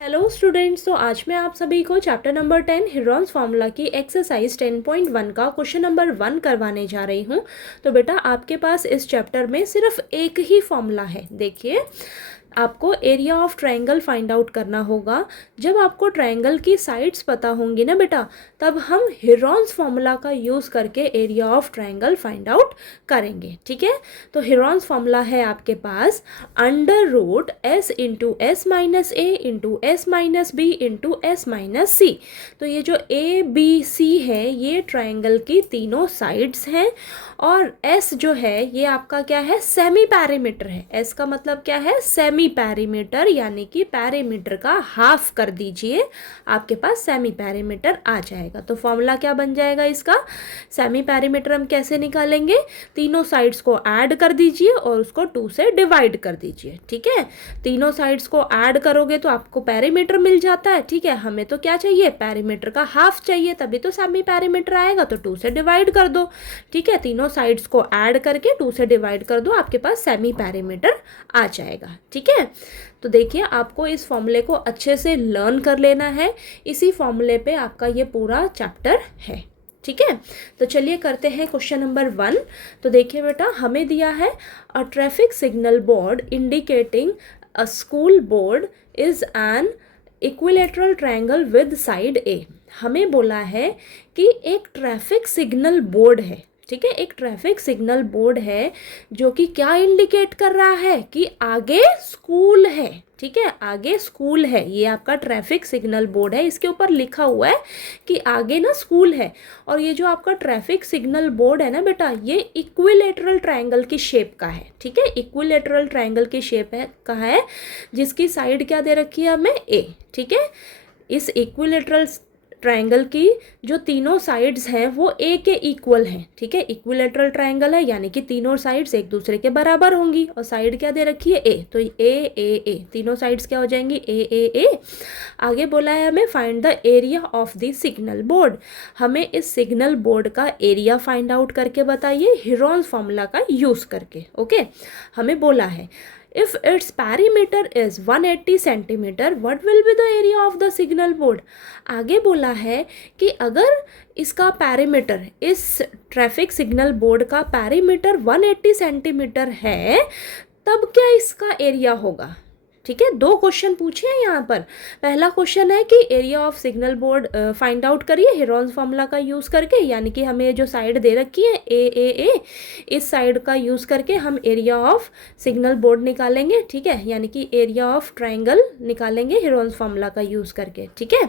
Hello students, तो आज मैं आप सभी को चैप्टर नंबर 10 हेरोन्स फार्मूला की एक्सरसाइज 10.1 का क्वेश्चन नंबर 1 करवाने जा रही हूँ। तो बेटा आपके पास इस चैप्टर में सिर्फ एक ही फॉर्मूला है। देखिए, आपको area of triangle find out करना होगा। जब आपको ट्रायंगल की साइड्स पता होंगी ना बेटा, तब हम हेरोन्स फार्मूला का यूज़ करके area of triangle find out करेंगे। ठीक है, तो हेरोन्स फार्मूला है आपके पास under root S into S minus A into S minus B into S minus C. तो ये जो ए बी सी है ये ट्रायंगल की तीनों साइड्स हैं, और एस जो है ये आपका क्या है, सेमी पैरीमीटर है। एस का मतलब क्या है, सेमी पैरीमीटर, यानी कि पैरीमीटर का हाफ कर दीजिए, आपके पास सेमी पैरीमीटर आ जाएगा। तो फॉर्मूला क्या बन जाएगा इसका, सेमी पैरीमीटर हम कैसे निकालेंगे, तीनों साइड्स को ऐड कर दीजिए और उसको 2 से डिवाइड कर दीजिए। ठीक है, तीनों साइड्स को ऐड करोगे तो आपको पैरीमीटर मिल जाता है। ठीक है, हमें तो क्या चाहिए, पैरीमीटर का हाफ चाहिए, तभी तो सेमी पैरीमीटर आएगा। तो 2 से डिवाइड कर दो। ठीक है, तीनों साइड्स को ऐड करके 2 से डिवाइड कर दो, आपके पास सेमी पैरीमीटर आ जाएगा। ठीक है, तो देखिए आपको इस फॉर्मूले को अच्छे से लर्न कर लेना है। इसी फॉर्मूले पे आपका ये पूरा चैप्टर है। ठीक है, तो चलिए करते हैं क्वेश्चन नंबर 1। तो देखिए बेटा, हमें दिया है a traffic signal board indicating a school board is an equilateral triangle with side A. हमें बोला है कि एक ट्रैफिक सिग्नल बोर्ड है। ठीक है, एक ट्रैफिक सिग्नल बोर्ड है जो कि क्या इंडिकेट कर रहा है कि आगे स्कूल है। ठीक है, आगे स्कूल है, ये आपका ट्रैफिक सिग्नल बोर्ड है। इसके ऊपर लिखा हुआ है कि आगे ना स्कूल है। और ये जो आपका ट्रैफिक सिग्नल बोर्ड है ना बेटा, ये इक्विलेटरल ट्रायंगल की शेप का है। ठीक है, इक्विलेटरल ट्रायंगल की शेप है का है, जिसकी साइड क्या दे रखी है हमें, ए। ठीक है, इस इक्विलेटरल ट्रायंगल की जो तीनों साइड्स हैं वो ए के इक्वल हैं। ठीक है, इक्विलेटरल ट्रायंगल है, यानी कि तीनों साइड्स एक दूसरे के बराबर होंगी। और साइड क्या दे रखी है, ए, तो ए, तीनों साइड्स क्या हो जाएंगी, ए। आगे बोला है हमें find the area of the signal board. हमें इस सिग्नल बोर्ड का एरिया फाइंड आउट करके बताइए हेरोन्स फॉर्मूला का यूज़ करके। ओके, हमें बोला है if its perimeter is 180 centimeter what will be the area of the signal board। आगे बोला है कि अगर इसका पैरीमीटर, इस ट्रैफिक सिग्नल बोर्ड का पैरीमीटर 180 सेंटीमीटर है, तब क्या इसका एरिया होगा। ठीक है, 2 क्वेश्चन पूछे हैं यहाँ पर। पहला क्वेश्चन है कि area of signal board find out करिए हेरोन्स फार्मूला का यूज़ करके, यानी कि हमें जो साइड दे रखी है ए, इस साइड का यूज़ करके हम एरिया ऑफ सिग्नल बोर्ड निकालेंगे। ठीक है, यानी कि एरिया ऑफ ट्रायंगल निकालेंगे हेरोन्स फार्मूला का यूज़ करके। ठीक है,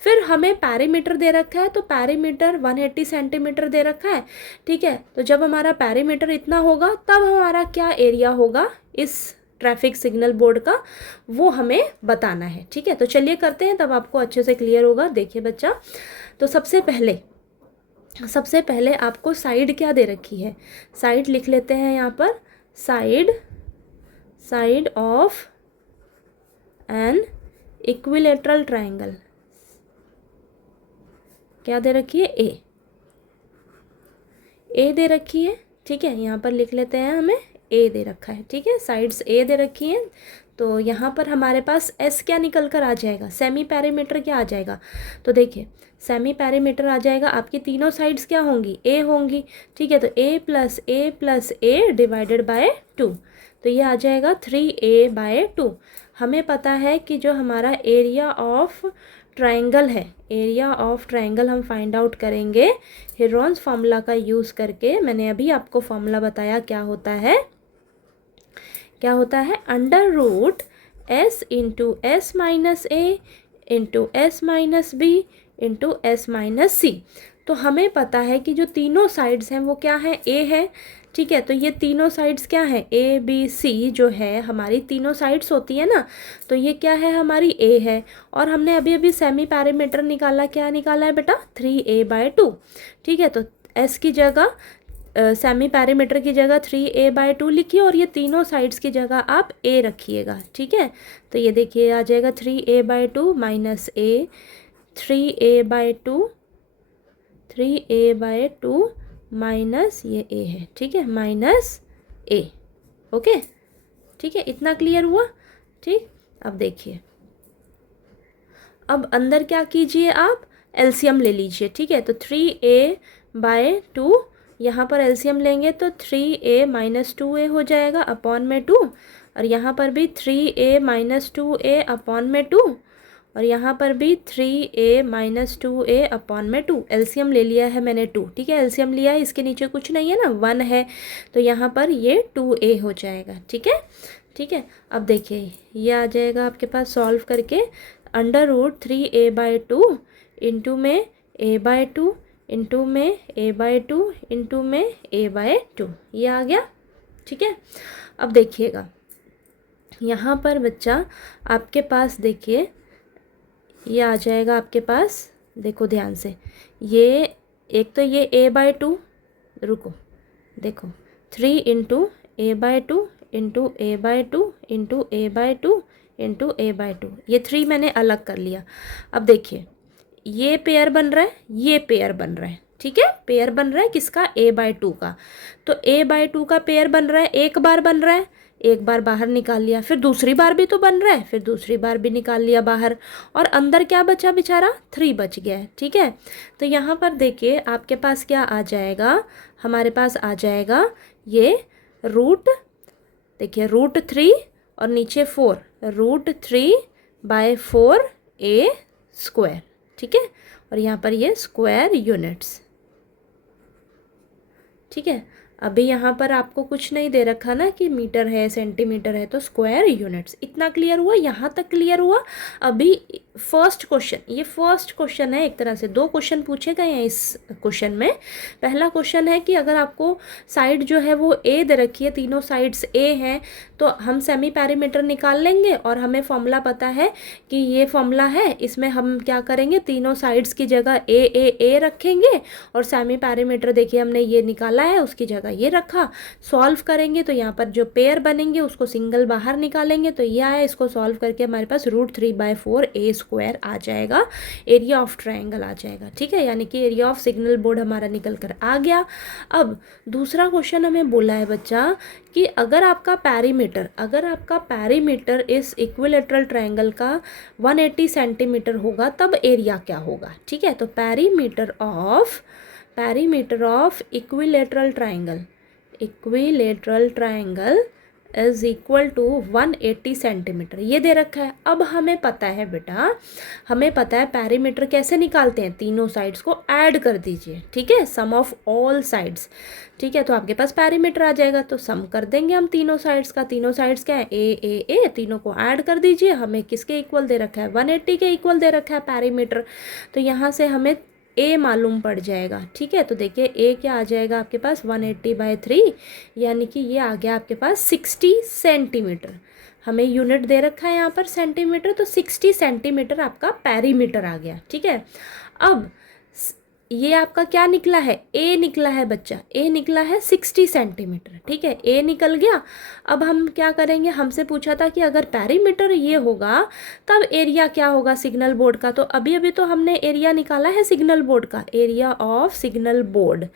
फिर हमें पैरीमीटर दे रखा है, तो पैरीमीटर 180 सेंटीमीटर दे रखा है। ठीक है, तो जब हमारा पैरीमीटर इतना होगा तब हमारा क्या एरिया होगा इस ट्रैफिक सिग्नल बोर्ड का, वो हमें बताना है। ठीक है, तो चलिए करते हैं, तब आपको अच्छे से क्लियर होगा। देखिए बच्चा, तो सबसे पहले आपको साइड क्या दे रखी है, साइड लिख लेते हैं यहाँ पर, side of N equilateral triangle क्या दे रखी है, ए दे रखी है। ठीक है, यहाँ पर लिख लेते हैं, हमें ए दे रखा है। ठीक है, साइड्स ए दे रखी हैं, तो यहाँ पर हमारे पास एस क्या निकल कर आ जाएगा, सेमी पैरीमीटर क्या आ जाएगा। तो देखिए सेमी पैरीमीटर आ जाएगा, आपकी तीनों साइड्स क्या होंगी, ए होंगी। ठीक है, तो ए प्लस ए डिवाइडेड बाय 2, तो ये आ जाएगा 3a/2। हमें पता है कि जो हमारा एरिया ऑफ ट्रायंगल है, एरिया ऑफ ट्रायंगल हम फाइंड आउट करेंगे हेरोन्स फार्मूला का यूज़ करके। मैंने अभी आपको फार्मूला बताया क्या होता है, under root S into S minus A into S minus B into S minus C. तो हमें पता है कि जो तीनों साइड्स हैं वो क्या है, ए है। ठीक है, तो ये तीनों साइड्स क्या है, ए बी सी जो है हमारी तीनों साइड्स होती है ना, तो ये क्या है, हमारी ए है। और हमने अभी सेमी पैरीमीटर निकाला, क्या निकाला है बेटा, 3a/2। ठीक है, तो एस की जगह सेमी पैरीमीटर की जगह 3a/2 लिखिए, और ये तीनों साइड्स की जगह आप a रखिएगा। ठीक है, तो ये देखिए आ जाएगा 3a/2 minus a, 3a/2 minus ये a है। ठीक है, माइनस a। ओके, ठीक है, इतना क्लियर हुआ। ठीक, अब देखिए अब अंदर क्या कीजिए आप, एलसीएम ले लीजिए, ठीक है। तो 3a/2, यहाँ पर एलसीएम लेंगे तो 3a-2a हो जाएगा अपॉन में 2, और यहाँ पर भी 3a-2a अपॉन में 2, और यहाँ पर भी 3a-2a अपॉन में 2। एलसीएम ले लिया है मैंने 2, ठीक है, एलसीएम लिया है, इसके नीचे कुछ नहीं है ना, 1 है, तो यहाँ पर ये 2a हो जाएगा, ठीक है, ठीक है। अब देखिए ये आ जाएगा आपके पास सॉल्व करके, √3a/2 इंटू में a/2 इंटू में a/2 इंटू में a/2, ये आ गया, ठीक है। अब देखिएगा यहाँ पर बच्चा आपके पास, देखिए ये आ जाएगा आपके पास, देखो ध्यान से, ये एक तो ये a/2, रुको देखो, 3 into a/2 into a/2 into a/2 into a/2, ये 3 मैंने अलग कर लिया। अब देखिए ये पेयर बन रहा है, ये पेयर बन रहा है, ठीक है, पेयर बन रहा है किसका, a/2 का। तो a/2 का पेयर बन रहा है, एक बार बन रहा है, एक बार बाहर निकाल लिया, फिर दूसरी बार भी तो बन रहा है, फिर दूसरी बार भी निकाल लिया बाहर, और अंदर क्या बचा बेचारा, 3 बच गया है, ठीक है। तो यहाँ पर देखिए आपके पास क्या आ जाएगा, हमारे पास आ जाएगा ये रूट, देखिए √3 और नीचे 4, √3/4a², ठीक है, और यहाँ पर ये स्क्वायर यूनिट्स, ठीक है। अभी यहाँ पर आपको कुछ नहीं दे रखा ना कि मीटर है सेंटीमीटर है, तो स्क्वायर यूनिट्स, इतना क्लियर हुआ, यहाँ तक क्लियर हुआ। अभी फर्स्ट क्वेश्चन, ये फर्स्ट क्वेश्चन है, एक तरह से 2 क्वेश्चन पूछे गए हैं इस क्वेश्चन में। पहला क्वेश्चन है कि अगर आपको साइड जो है वो ए दे रखी है, तीनों साइड्स ए हैं, तो हम सेमी पैरीमीटर निकाल लेंगे, और हमें फॉर्मूला पता है कि ये फॉर्मूला है, इसमें हम क्या करेंगे, तीनों साइड्स की जगह ए रखेंगे, और सेमी पैरीमीटर देखिए हमने ये निकाला है, उसकी जगह ये रखा, सॉल्व करेंगे तो यहाँ पर जो पेयर बनेंगे उसको सिंगल बाहर निकालेंगे, तो ये आया, इसको सॉल्व करके हमारे पास √3/4a² आ जाएगा, एरिया ऑफ ट्रायंगल आ जाएगा, ठीक है, यानी कि एरिया ऑफ सिग्नल बोर्ड हमारा निकल कर आ गया। अब दूसरा क्वेश्चन हमें बोला है बच्चा कि अगर आपका पैरीमीटर इस इक्विलेटरल ट्रायंगल का 180 सेंटीमीटर होगा तब एरिया क्या होगा, ठीक है। तो perimeter of equilateral triangle is equal to 180 centimetre, ये दे रखा है। अब हमें पता है बेटा, हमें पता है पैरीमीटर कैसे निकालते हैं, तीनों साइड्स को ऐड कर दीजिए, ठीक है, सम ऑफ ऑल साइड्स, ठीक है, तो आपके पास पैरीमीटर आ जाएगा, तो सम कर देंगे हम तीनों साइड्स का, तीनों साइड्स क्या है, ए, तीनों को ऐड कर दीजिए, हमें किसके इक्वल दे रखा है, 180 के इक्वल दे रखा है पैरीमीटर, तो यहाँ से हमें ए मालूम पड़ जाएगा, ठीक है। तो देखिए ए क्या आ जाएगा आपके पास, 180/3, यानी कि ये आ गया आपके पास 60 सेंटीमीटर, हमें यूनिट दे रखा है यहाँ पर सेंटीमीटर, तो 60 सेंटीमीटर आपका पैरीमीटर आ गया, ठीक है। अब ये आपका क्या निकला है, ए निकला है बच्चा, ए निकला है 60 सेंटीमीटर, ठीक है, ए निकल गया। अब हम क्या करेंगे, हमसे पूछा था कि अगर पैरीमीटर ये होगा तब एरिया क्या होगा सिग्नल बोर्ड का, तो अभी तो हमने एरिया निकाला है सिग्नल बोर्ड का, एरिया ऑफ सिग्नल बोर्ड,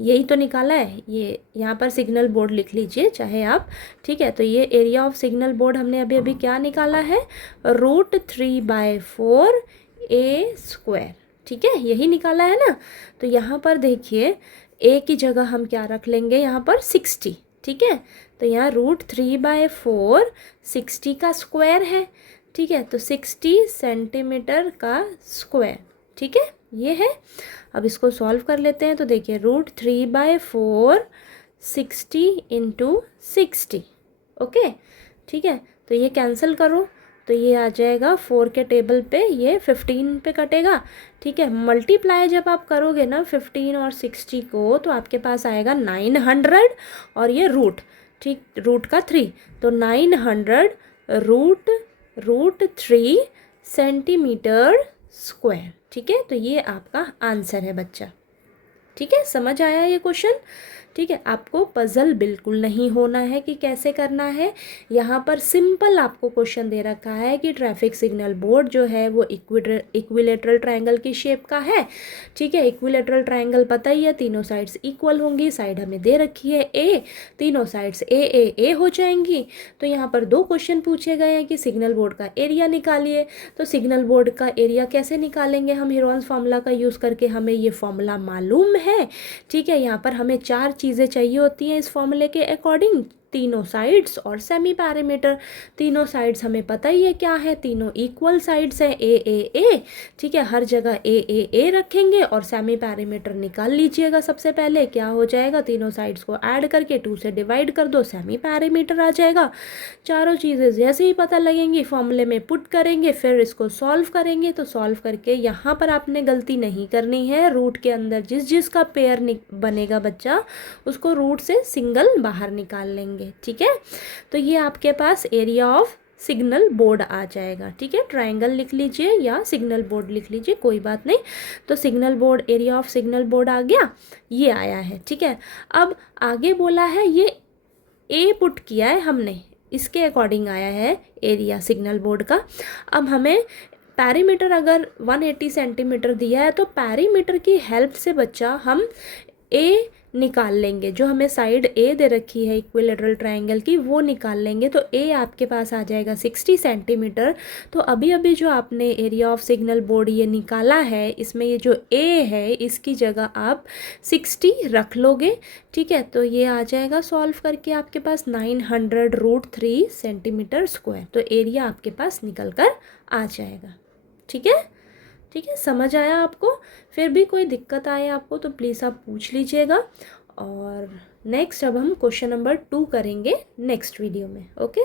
यही तो निकाला है, ये यहाँ पर सिग्नल बोर्ड लिख लीजिए चाहे आप, ठीक है। तो ये एरिया ऑफ सिग्नल बोर्ड हमने अभी क्या निकाला है, √3/4a², ठीक है, यही निकाला है ना। तो यहाँ पर देखिए ए की जगह हम क्या रख लेंगे, यहाँ पर 60, ठीक है, तो यहाँ √3/4 60 का स्क्वायर है, ठीक है, तो 60 सेंटीमीटर का स्क्वायर, ठीक है, ये है। अब इसको सॉल्व कर लेते हैं, तो देखिए √3/4 60 × 60, ओके, ठीक है, तो ये कैंसिल करो, तो ये आ जाएगा 4 के टेबल पे, ये 15 पे कटेगा, ठीक है। मल्टीप्लाई जब आप करोगे ना 15 और 60 को, तो आपके पास आएगा 900, और ये रूट, ठीक, रूट का 3, तो 900 √3 सेंटीमीटर स्क्वायर, ठीक है। तो ये आपका आंसर है बच्चा, ठीक है, समझ आया ये क्वेश्चन, ठीक है, आपको पज़ल बिल्कुल नहीं होना है कि कैसे करना है। यहाँ पर सिंपल आपको क्वेश्चन दे रखा है कि ट्रैफिक सिग्नल बोर्ड जो है वो इक्विलेटरल ट्रायंगल की शेप का है। ठीक है, इक्विलेटरल ट्रायंगल पता ही है, तीनों साइड्स इक्वल होंगी, साइड हमें दे रखी है ए, तीनों साइड्स ए हो जाएंगी। तो यहाँ पर दो क्वेश्चन पूछे गए हैं कि सिग्नल बोर्ड का एरिया निकालिए। तो सिग्नल बोर्ड का एरिया कैसे निकालेंगे हम हीरोन्स फार्मूला का यूज़ करके, हमें ये फार्मूला मालूम है। ठीक है, यहाँ पर हमें 4 चीज़ें चाहिए होती हैं इस फॉर्मूले के अकॉर्डिंग, तीनों साइड्स और सेमी पैरामीटर। तीनों साइड्स हमें पता ही है क्या है, तीनों इक्वल साइड्स हैं, ए। ठीक है, हर जगह ए रखेंगे और सेमी पैरामीटर निकाल लीजिएगा। सबसे पहले क्या हो जाएगा, तीनों साइड्स को ऐड करके 2 से डिवाइड कर दो, सेमी पैरामीटर आ जाएगा। चारों चीज़ें जैसे ही पता लगेंगी फॉर्मूले में पुट करेंगे, फिर इसको सॉल्व करेंगे। तो सॉल्व करके यहाँ पर आपने गलती नहीं करनी है, रूट के अंदर जिसका पेयर बनेगा बच्चा, उसको रूट से सिंगल बाहर निकाल लेंगे। ठीक है, तो ये आपके पास एरिया ऑफ सिग्नल बोर्ड आ जाएगा। ठीक है, ट्रायंगल लिख लीजिए या सिग्नल बोर्ड लिख लीजिए, कोई बात नहीं। तो signal board, area of signal board आ गया, ये आया है। ठीक है, अब आगे बोला है ये ए पुट किया है हमने, इसके अकॉर्डिंग आया है एरिया सिग्नल बोर्ड का। अब हमें पैरीमीटर अगर 180 सेंटीमीटर दिया है तो पैरीमीटर की हेल्प से बच्चा हम ए निकाल लेंगे। जो हमें साइड ए दे रखी है इक्विलेटरल ट्रायंगल की, वो निकाल लेंगे। तो ए आपके पास आ जाएगा 60 सेंटीमीटर। तो अभी जो आपने एरिया ऑफ सिग्नल बोर्ड ये निकाला है, इसमें ये जो ए है इसकी जगह आप 60 रख लोगे। ठीक है, तो ये आ जाएगा सॉल्व करके आपके पास 900√3 सेंटीमीटर स्क्वायर। तो एरिया आपके पास निकल कर आ जाएगा। ठीक है, ठीक है, समझ आया आपको। फिर भी कोई दिक्कत आए आपको तो प्लीज़ आप पूछ लीजिएगा। और नेक्स्ट अब हम क्वेश्चन नंबर 2 करेंगे नेक्स्ट वीडियो में। ओके।